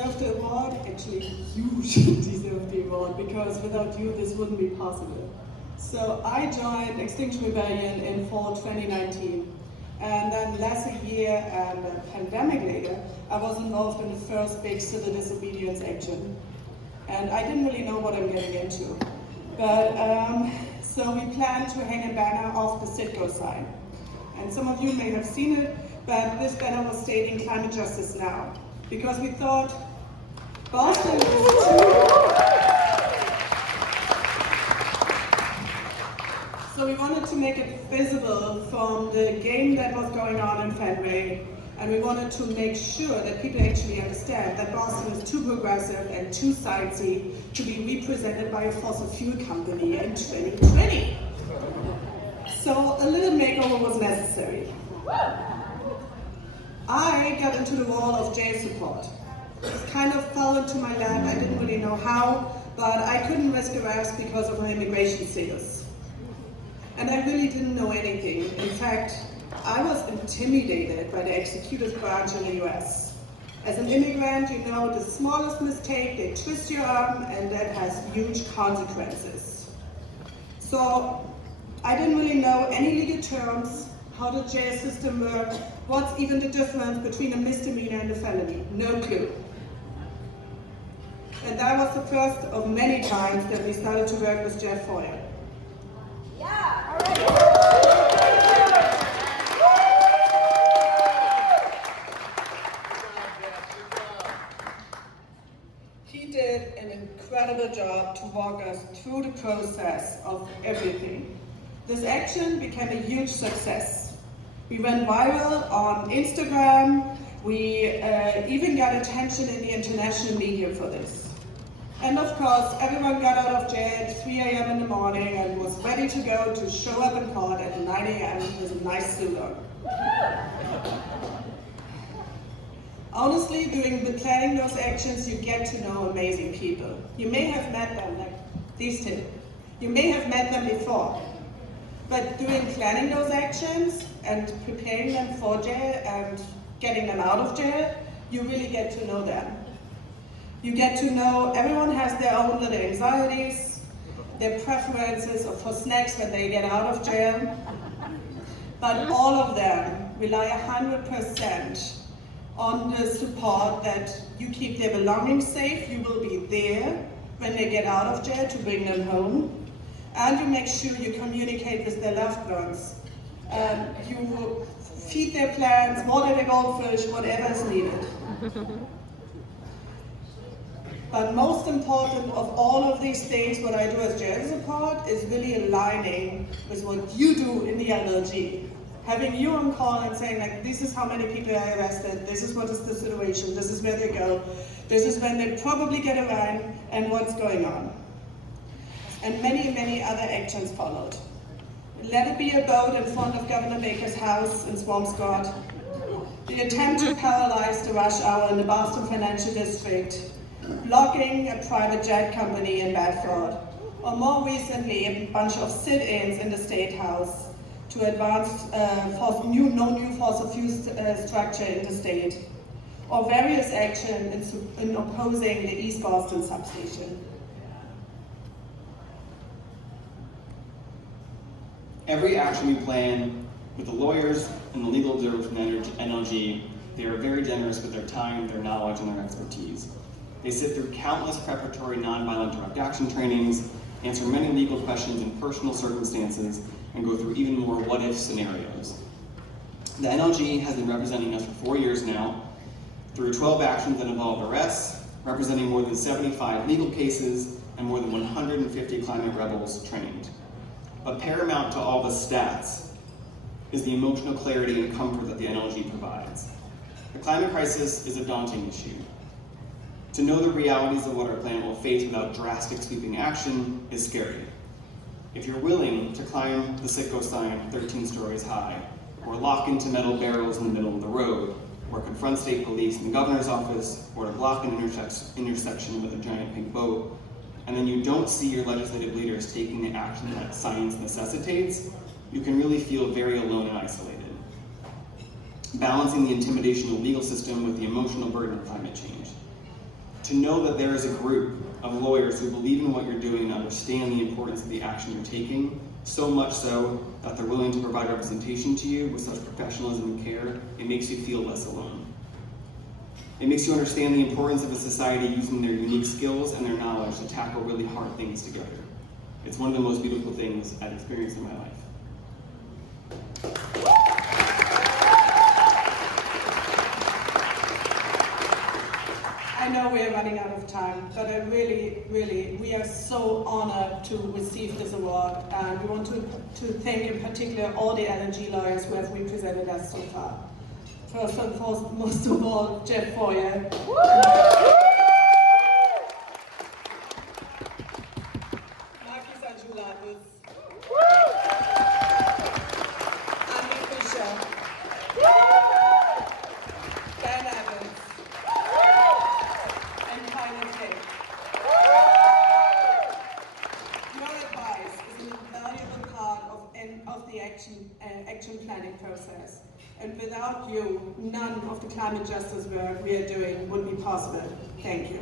deserve the award. Actually, you deserve the award, because without you, this wouldn't be possible. So I joined Extinction Rebellion in fall 2019. And then less a year and a pandemic later, I was involved in the first big civil disobedience action. And I didn't really know what I'm getting into. But so we planned to hang a banner off the Citgo sign. And some of you may have seen it, but this banner was stating climate justice now. Because we thought Boston is So we wanted to make it visible from the game that was going on in Fenway, and we wanted to make sure that people actually understand that Boston is too progressive and too sciencey to be represented by a fossil fuel company in 2020. So a little makeover was necessary. I got into the role of jail support. It kind of fell into my lap. I didn't really know how, but I couldn't risk arrest because of my immigration status. And I really didn't know anything. In fact, I was intimidated by the executive branch in the US. As an immigrant, you know, the smallest mistake, they twist your arm, and that has huge consequences. So I didn't really know any legal terms, how the jail system worked, what's even the difference between a misdemeanor and a felony. No clue. And that was the first of many times that we started to work with Jeff Foyer. He did an incredible job to walk us through the process of everything. This action became a huge success. We went viral on Instagram. We even got attention in the international media for this. And of course, everyone got out of jail at 3 a.m. in the morning and was ready to go to show up in court at 9 a.m. with a nice suit on. Honestly, during the planning those actions, you get to know amazing people. You may have met them, like these two. You may have met them before. But during planning those actions and preparing them for jail and getting them out of jail, you really get to know them. You get to know everyone has their own little anxieties, their preferences for snacks when they get out of jail. But all of them rely 100% on the support that you keep their belongings safe, you will be there when they get out of jail to bring them home, and you make sure you communicate with their loved ones. You feed their plants, water their goldfish, whatever is needed. But most important of all of these things, what I do as jail support is really aligning with what you do in the NLG. Having you on call and saying, like, this is how many people are arrested, this is what is the situation, this is where they go, this is when they probably get around, and what's going on. And many, many other actions followed. Let it be a boat in front of Governor Baker's house in Swampscott, the attempt to paralyze the rush hour in the Boston Financial District, blocking a private jet company in Bedford, or more recently, a bunch of sit-ins in the State House to advance no new fossil fuel structure in the state, or various action in opposing the East Boston substation. Every action we plan with the lawyers and the legal observers from NLG, they are very generous with their time, their knowledge, and their expertise. They sit through countless preparatory nonviolent direct action trainings, answer many legal questions in personal circumstances, and go through even more what-if scenarios. The NLG has been representing us for 4 years now, through 12 actions that involved arrests, representing more than 75 legal cases, and more than 150 climate rebels trained. But paramount to all the stats is the emotional clarity and comfort that the NLG provides. The climate crisis is a daunting issue. To know the realities of what our planet will face without drastic sweeping action is scary. If you're willing to climb the Citgo sign 13 stories high, or lock into metal barrels in the middle of the road, or confront state police in the governor's office, or to block an intersection with a giant pink boat, and then you don't see your legislative leaders taking the action that science necessitates, you can really feel very alone and isolated. Balancing the intimidation of the legal system with the emotional burden of climate change. to know that there is a group of lawyers who believe in what you're doing and understand the importance of the action you're taking, so much so that they're willing to provide representation to you with such professionalism and care, it makes you feel less alone. It makes you understand the importance of a society using their unique skills and their knowledge to tackle really hard things together. It's one of the most beautiful things I've experienced in my life. I know we're running out of time, but I we are so honored to receive this award, and we want to thank in particular all the NLG lawyers who have represented us so far. First and most of all, Jeff Foyer. Marquis Anjulatis. Andy Fisher. Dan Evans. And Tyler King. Your advice is an invaluable part of the action planning process. And without you, none of the climate justice work we are doing would be possible. Thank you.